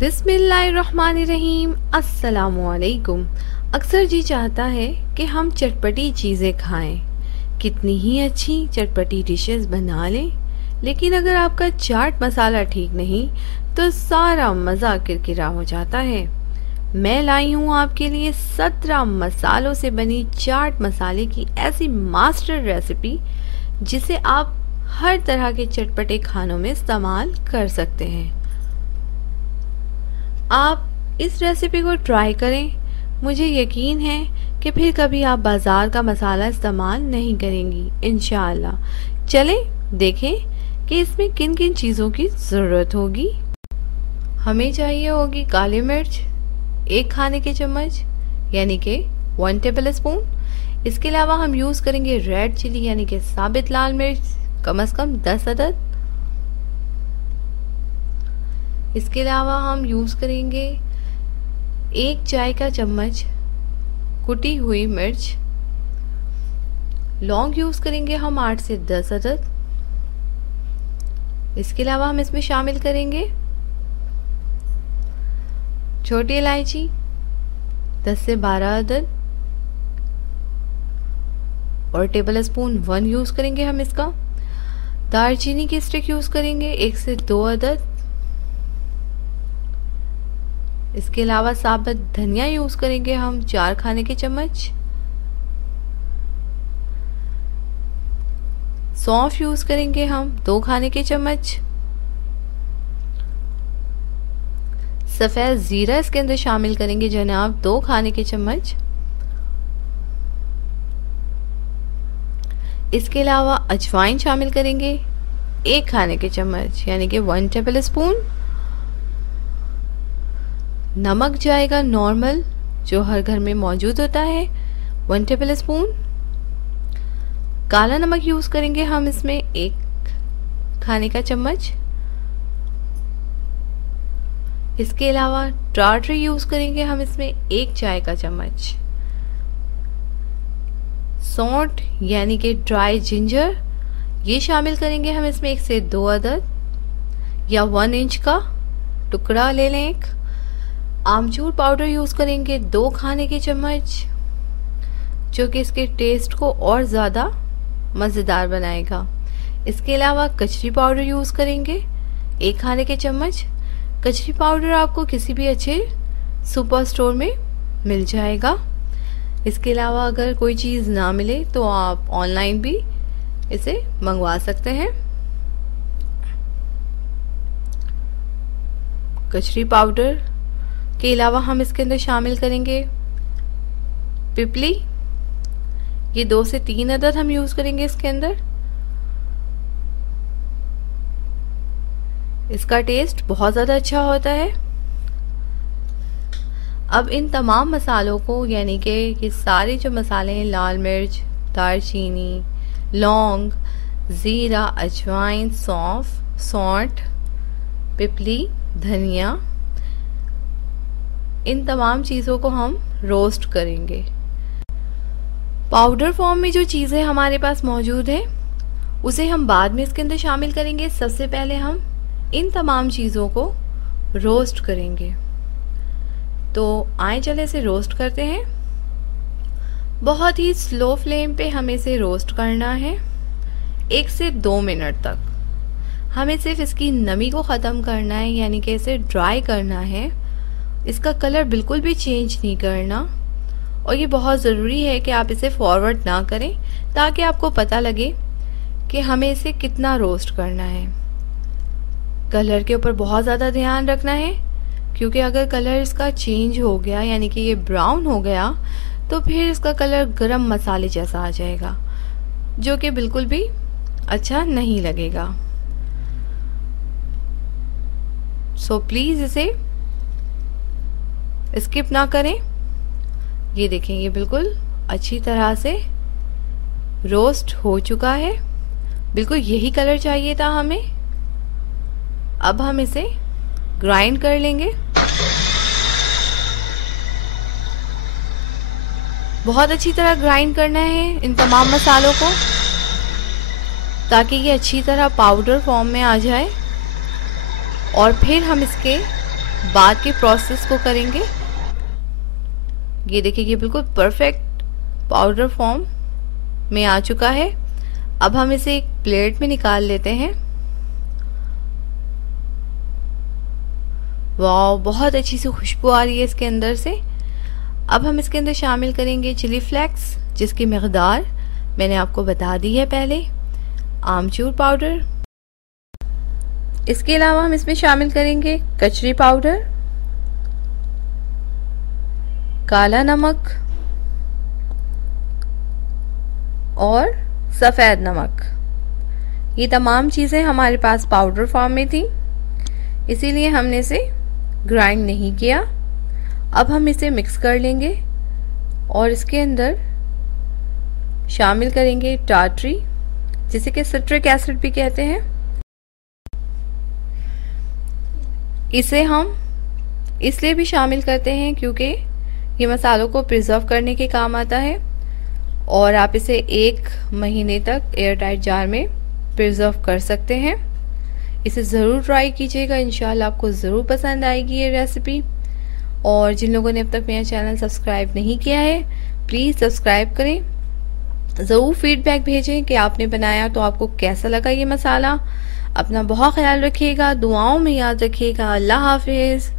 बिस्मिल्लाहिर्रहमानिर्रहीम। अस्सलामुअलैकुम। अक्सर जी चाहता है कि हम चटपटी चीज़ें खाएं, कितनी ही अच्छी चटपटी डिशेस बना लें, लेकिन अगर आपका चाट मसाला ठीक नहीं तो सारा मज़ा किरकिरा हो जाता है। मैं लाई हूँ आपके लिए 17 मसालों से बनी चाट मसाले की ऐसी मास्टर रेसिपी जिसे आप हर तरह के चटपटे खानों में इस्तेमाल कर सकते हैं। आप इस रेसिपी को ट्राई करें, मुझे यकीन है कि फिर कभी आप बाज़ार का मसाला इस्तेमाल नहीं करेंगी इंशाअल्लाह। चलें देखें कि इसमें किन किन चीज़ों की ज़रूरत होगी। हमें चाहिए होगी काली मिर्च 1 खाने के चम्मच यानी कि 1 टेबल स्पून। इसके अलावा हम यूज़ करेंगे रेड चिली यानी कि साबित लाल मिर्च कम से कम 10 अदद। इसके अलावा हम यूज़ करेंगे 1 चाय का चम्मच कुटी हुई मिर्च। लौंग यूज़ करेंगे हम 8 से 10 अदद। इसके अलावा हम इसमें शामिल करेंगे छोटी इलायची 10 से 12 अदद और टेबल स्पून 1 यूज़ करेंगे हम इसका। दालचीनी की स्टिक यूज़ करेंगे 1 से 2 अदद। इसके अलावा साबुत धनिया यूज़ करेंगे हम 4 खाने के चम्मच। सौंफ यूज़ करेंगे हम 2 खाने के चम्मच। सफ़ेद ज़ीरा इसके अंदर शामिल करेंगे जनाब 2 खाने के चम्मच। इसके अलावा अजवाइन शामिल करेंगे 1 खाने के चम्मच यानी कि 1 टेबल स्पून। नमक जाएगा नॉर्मल जो हर घर में मौजूद होता है 1 टेबल स्पून। काला नमक यूज़ करेंगे हम इसमें 1 खाने का चम्मच। इसके अलावा टार्टरी यूज़ करेंगे हम इसमें 1 चाय का चम्मच। सौंठ यानी कि ड्राई जिंजर ये शामिल करेंगे हम इसमें 1 से 2 अदद या 1 इंच का टुकड़ा ले लें। एक आमचूर पाउडर यूज़ करेंगे 2 खाने के चम्मच जो कि इसके टेस्ट को और ज़्यादा मज़ेदार बनाएगा। इसके अलावा कचरी पाउडर यूज़ करेंगे 1 खाने के चम्मच। कचरी पाउडर आपको किसी भी अच्छे सुपर स्टोर में मिल जाएगा। इसके अलावा अगर कोई चीज़ ना मिले तो आप ऑनलाइन भी इसे मंगवा सकते हैं। कचरी पाउडर के अलावा हम इसके अंदर शामिल करेंगे पिपली, ये 2 से 3 अदद हम यूज़ करेंगे इसके अंदर। इसका टेस्ट बहुत ज़्यादा अच्छा होता है। अब इन तमाम मसालों को यानी कि ये सारे जो मसाले हैं लाल मिर्च, दालचीनी, लौंग, ज़ीरा, अजवाइन, सौंफ, सौंठ, पिपली, धनिया, इन तमाम चीज़ों को हम रोस्ट करेंगे। पाउडर फॉर्म में जो चीज़ें हमारे पास मौजूद है उसे हम बाद में इसके अंदर शामिल करेंगे। सबसे पहले हम इन तमाम चीज़ों को रोस्ट करेंगे। तो आए चले इसे रोस्ट करते हैं। बहुत ही स्लो फ्लेम पे हमें इसे रोस्ट करना है 1 से 2 मिनट तक। हमें सिर्फ इसकी नमी को ख़त्म करना है यानी कि इसे ड्राई करना है। इसका कलर बिल्कुल भी चेंज नहीं करना और ये बहुत ज़रूरी है कि आप इसे फॉरवर्ड ना करें ताकि आपको पता लगे कि हमें इसे कितना रोस्ट करना है। कलर के ऊपर बहुत ज़्यादा ध्यान रखना है क्योंकि अगर कलर इसका चेंज हो गया यानी कि ये ब्राउन हो गया तो फिर इसका कलर गरम मसाले जैसा आ जाएगा जो कि बिल्कुल भी अच्छा नहीं लगेगा। सो प्लीज़ इसे स्किप ना करें। ये देखें ये बिल्कुल अच्छी तरह से रोस्ट हो चुका है। बिल्कुल यही कलर चाहिए था हमें। अब हम इसे ग्राइंड कर लेंगे। बहुत अच्छी तरह ग्राइंड करना है इन तमाम मसालों को ताकि ये अच्छी तरह पाउडर फॉर्म में आ जाए और फिर हम इसके बाद के प्रोसेस को करेंगे। ये देखिए ये बिल्कुल परफेक्ट पाउडर फॉर्म में आ चुका है। अब हम इसे एक प्लेट में निकाल लेते हैं। वाह, बहुत अच्छी सी खुशबू आ रही है इसके अंदर से। अब हम इसके अंदर शामिल करेंगे चिली फ्लेक्स, जिसकी मकदार मैंने आपको बता दी है पहले, आमचूर पाउडर। इसके अलावा हम इसमें शामिल करेंगे कचरी पाउडर, काला नमक और सफ़ेद नमक। ये तमाम चीज़ें हमारे पास पाउडर फॉर्म में थी, इसीलिए हमने इसे ग्राइंड नहीं किया। अब हम इसे मिक्स कर लेंगे और इसके अंदर शामिल करेंगे टाटरी, जिसे कि सिट्रिक एसिड भी कहते हैं। इसे हम इसलिए भी शामिल करते हैं क्योंकि ये मसालों को प्रिजर्व करने के काम आता है और आप इसे 1 महीने तक एयर टाइट जार में प्रिजर्व कर सकते हैं। इसे ज़रूर ट्राई कीजिएगा, इंशाल्लाह आपको ज़रूर पसंद आएगी ये रेसिपी। और जिन लोगों ने अब तक मेरा चैनल सब्सक्राइब नहीं किया है, प्लीज़ सब्सक्राइब करें। ज़रूर फीडबैक भेजें कि आपने बनाया तो आपको कैसा लगा ये मसाला। अपना बहुत ख्याल रखिएगा, दुआओं में याद रखिएगा। अल्लाह हाफिज़।